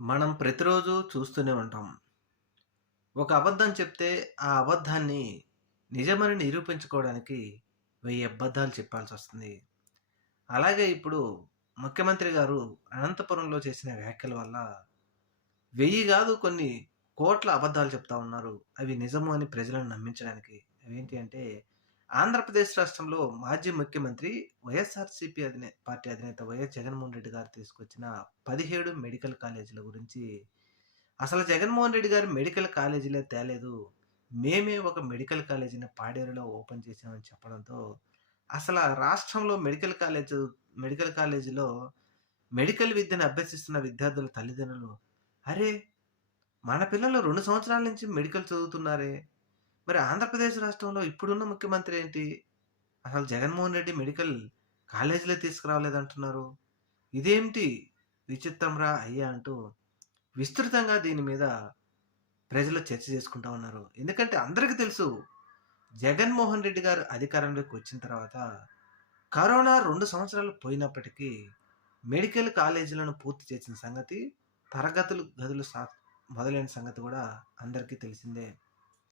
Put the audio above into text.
మనం ప్రతిరోజు చూస్తూనే ఉంటాం. ఒక అబద్ధం చెప్తే, ఆ అబద్ధాన్ని నిజమని నిరూపించుకోవడానికి 1000 అబద్ధాలు చెప్పాల్సొస్తుంది. అలాగే ఇప్పుడు ముఖ్యమంత్రి గారు అనంతపురంలో చేసిన వ్యాఖ్యల వల్ల 1000 గాదు కొన్ని కోట్ల అబద్ధాలు చెప్తా ఉన్నారు. అవి నిజము అని ప్రజలను నమ్మించడానికి. అవేంటి అంటే, ఆంధ్రప్రదేశ్ రాష్ట్రంలో మాజీ ముఖ్యమంత్రి వైఎస్ఆర్‌సీపీ పార్టీ అధినేత వైఎస్ జగన్మోహన్ రెడ్డి గారు తీసుకొచ్చిన 17 మెడికల్ కాలేజీల గురించి అసలు జగన్మోహన్ రెడ్డి గారు మెడికల్ కాలేజీలే తేలేదు. మేమే ఒక మెడికల్ కాలేజీని పాడేరులో ఓపెన్ చేశామని చెప్పడంతో, అసల రాష్ట్రంలో మెడికల్ కాలేజీలో మెడికల్ విద్యను అభ్యసిస్తున్న విద్యార్థుల తల్లిదండ్రులు, అరే! మన పిల్లలు 2 సంవత్సరాల నుంచి మెడికల్ చదువుతున్నారే! మరి ఆంధ్రప్రదేశ్ రాష్ట్రంలో ఇప్పుడున్న ముఖ్యమంత్రి ఏంటి? అసలు జగన్మోహన్ రెడ్డి మెడికల్ కాలేజీలే తీసుకురాలేదంటున్నారు. ఇదేమిటి విచిత్రంరా అయ్యా! అంటూ విస్తృతంగా దీని మీద ప్రజలు చర్చ చేసుకుంటా ఉన్నారు. ఎందుకంటే అందరికి తెలుసు జగన్మోహన్ రెడ్డి గారు అధికారంలోకి వచ్చిన తర్వాత కరోనా 2 సంవత్సరాలు పోయినప్పటికీ మెడికల్ కాలేజీలను పూర్తి చేసిన సంగతి, తరగతులు గదులు మొదలైన సంగతి కూడా అందరికీ తెలిసిందే.